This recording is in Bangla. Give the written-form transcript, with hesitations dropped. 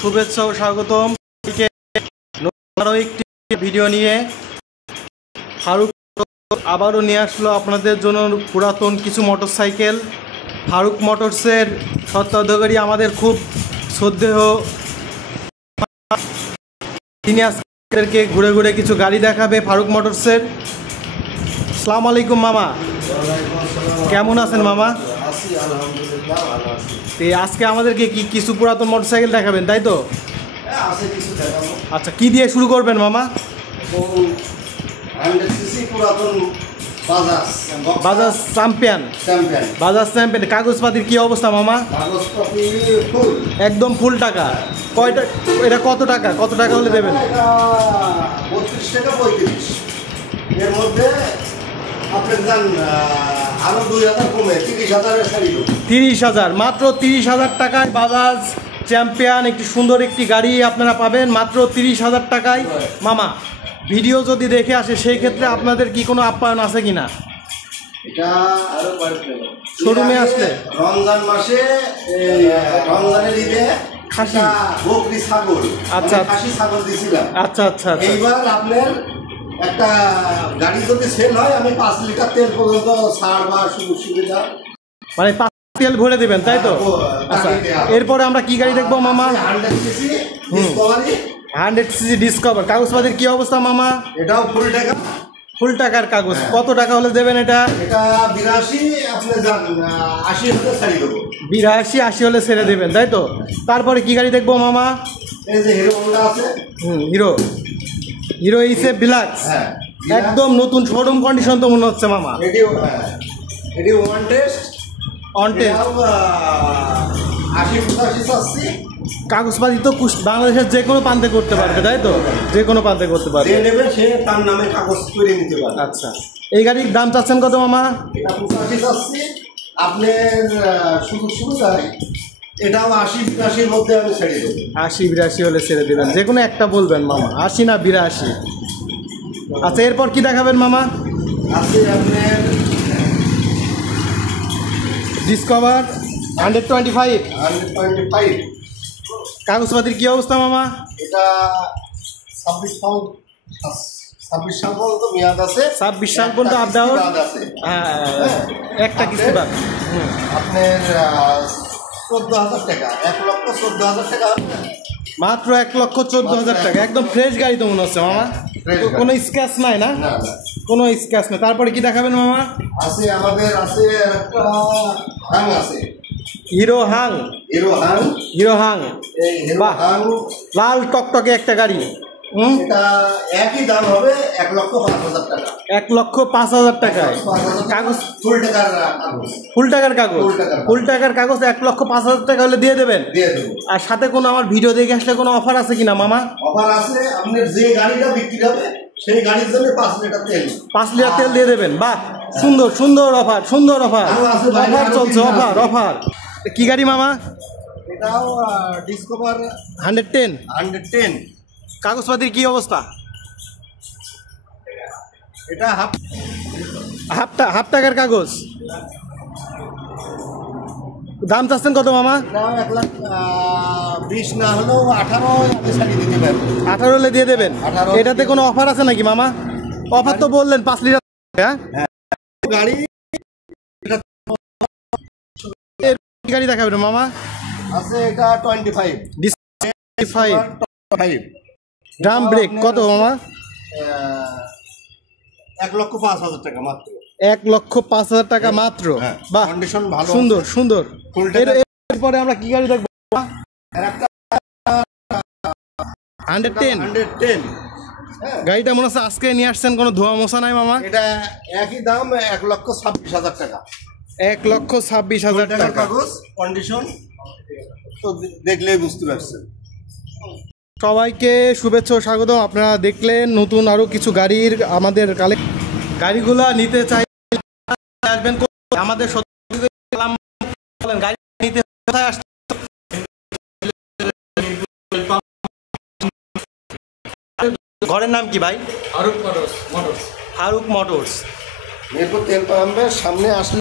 শুভেচ্ছা ও স্বাগতম। আরও একটি ভিডিও নিয়ে ফারুক আবারও নিয়ে আসলো আপনাদের জন্য পুরাতন কিছু মোটরসাইকেল। ফারুক মোটরসের স্বত্বাধিকারী আমাদের খুব শ্রদ্ধেয়, তিনি আজকে ঘুরে ঘুরে কিছু গাড়ি দেখাবে ফারুক মোটরসের। আসসালামু আলাইকুম মামা, কেমন আছেন মামা? আজকে আমাদেরকে কিছু পুরাতন মোটরসাইকেল দেখাবেন, তাই তো? আচ্ছা, কি দিয়ে শুরু করবেন মামা? বাজাজ চ্যাম্পিয়ন। বাজাজ চ্যাম্পিয়ন কাগজপাতির কি অবস্থা মামা? একদম ফুল টাকা। কয়টা এটা? কত টাকা হলে দেবেন? 32 টাকা 35 এর মধ্যে আরো 2000 কমে 30,000 মাত্র 30,000 টাকায় বাজাজ চ্যাম্পিয়ন একটি সুন্দর একটি গাড়ি আপনারা পাবেন মাত্র 30,000 টাকায়। মামা, ভিডিও যদি দেখে আসে সেই ক্ষেত্রে আপনাদের কি কোনো আপ্যায়ন আছে কিনা? এটা আরো শোরুমে আসলে রমজান মাসে রমজানের ঈদে খাসি বকরি ছাগল, আচ্ছা খাসি ছাগল দিয়েছিলাম। আচ্ছা আচ্ছা, এইবার আপনার একটা গাড়ি যদি সেল হয় আমি 5 লিটার তেল পর্যন্ত ছাড় বা সুবিধা, মানে তেল ভরে দেবেন, তাই তো? আচ্ছা, এরপরে আমরা কি গাড়ি দেখবো মামা? 100 সিসি ডিসকভার। কাগজপাতির কি অবস্থা মামা? এটাও ফুল টাকার কাগজ। কত টাকা হলে দেবেন এটা? এটা 82, আপনি 80 হলে ছেড়ে দেবো। 82-80 হলে ছেড়ে দেবেন, তাই তো? তারপরে কি গাড়ি দেখবো মামা? এই যে হিরো হোন্ডা আছে। হিরো ইসে ডিলাক্স, একদম নতুন শোরুম কন্ডিশন তো মনে হচ্ছে মামা। এটি ওয়ান টেস্ট 80-85 আসছে। কাগজপাতি তো বাংলাদেশের যে কোনো প্রান্তে করতে পারবে, তাই তো? যে কোনো প্রান্তে করতে পারবে, যে নেবে সে তার নামে কাগজ করে নিতে পারবে। আচ্ছা, এই গাড়ির দাম চাচ্ছেন কত মামা? এটা 85 আসছে। আপনার সুযোগ সুবিধায় এটাও 80-82 মধ্যে আমি ছেড়ে দেবো। 80-82 হলে ছেড়ে দেবেন, যে কোনো একটা বলবেন মামা, 80 না 82। আচ্ছা, এরপর কি দেখাবেন মামা? আছে আপনার ডিসকভার 125। কাগজপাতির কি অবস্থা মামা? এটা 26 সাল পর্যন্ত মেয়াদ আছে। 26 সাল পর্যন্ত আপডাউন একটা কিস্তি বাদ। আপনার 14,000 টাকা, 1,14,000 টাকা, মাত্র 1,14,000 টাকা। একদম ফ্রেশ গাড়ি তো মনে হচ্ছে মামা, কোনো স্ক্র্যাচ নাই না? কোনো স্ক্র্যাচ নাই। তারপরে কি দেখাবেন মামা? আছে আমাদের আছে একটা হাং আছে, হিরো হাং। বাহ, লাল টকটকে একটা গাড়ি। এটা একই দাম হবে 1,05,000 টাকা। 1,05,000 টাকায় কাগজ, ফুল টাকার কাগজ। 1,05,000 টাকা হলে দিয়ে দেবেন। আর সাথে কোনো আমার ভিডিও দেখে আসলে কোনো অফার আছে কিনা মামা? অফার আছে, আপনার যে গাড়িটা বিক্রি হবে সেই গাড়ির জন্য 5 লিটার তেল, 5 লিটার তেল দিয়ে দেবেন। বাহ, সুন্দর অফার চলছে। অফার কি গাড়ি মামা? এটাও ডিসকভার 110। কাগজপাতির কি অবস্থা? এটা হাফ টাকার কাগজ। দাম চাচ্ছেন কত মামা? 1,20,000 না হলেও 18 দিতে পারবেন। 18 হলে দিয়ে দেবেন। এটাতে কোনো অফার আছে নাকি মামা? অফার তো বললেন 5 লিটার। গাড়ি গাড়ি দেখাবেন মামা? আছে এটা 25। ড্রাম ব্রেক কত মামা? 1,05,000 টাকা মাত্র। 1,05,000 টাকা মাত্র। বাহ, কন্ডিশন ভালো, সুন্দর। এরপরে আমরা কি গাড়ি দেখবো? 110। গাড়িটা মনে হচ্ছে আজকে নিয়ে আসছেন, কোনো ধোয়া মশা নাই মামা? এটা একই দাম 1,26,000 টাকা। 1,26,000 টাকা কাগজ, কন্ডিশন তো দেখলেই বুঝতে পারছেন। সবাইকে শুভেচ্ছা ও স্বাগতম। আপনারা দেখলেন নতুন আরও কিছু গাড়ির আমাদের গাড়িগুলা নিতে চাই আসবেন আমাদের গাড়ি নিতে। ঘরের নাম কি ভাই? ফারুক মোটরস। এরপর তেল পাম্পের সামনে আসলে